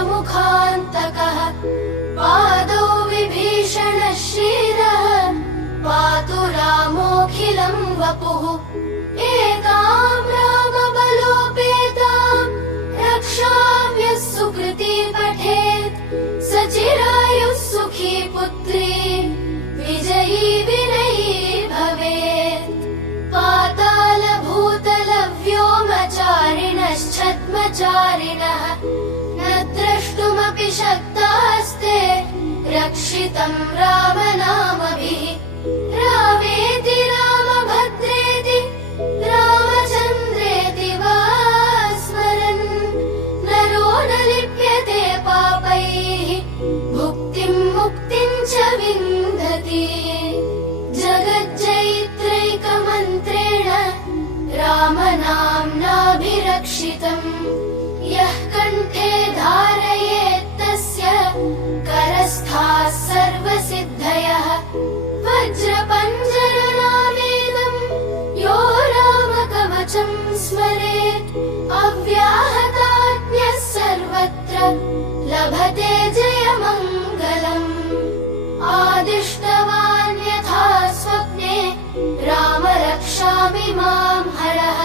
पंचमुखान्तकः पादौ विभीषणश्रीरः पातु रामोऽखिलं वपुः एतां रामबलोपेतां रक्षाम्यः सुकृती पठेत् स चिरायुः सुखी पुत्री विजयी विनयी भवेत् पातालभूतलव्योमचारिणश्छद्मचारिणः न द्रष्टुमपि शक्तास्ते रक्षितं रामनामभिः रामेति रामभद्रेति रामचन्द्रेति वा स्मरन् नरो न लिप्यते पापैः भुक्तिं मुक्तिं च विन्दति जगज्जयित्रैकमन्त्रेण रामनाम्नाभिरक्षितम् यः कण्ठे धारयेत्तस्य करस्थाः सर्वसिद्धयः वज्रपञ्जरनामेदं यो रामकवचं स्मरेत् अव्याहताज्ञः सर्वत्र लभते जयमङ्गलम् आदिष्टवान् यथा स्वप्ने राम रक्षामि मां हरः।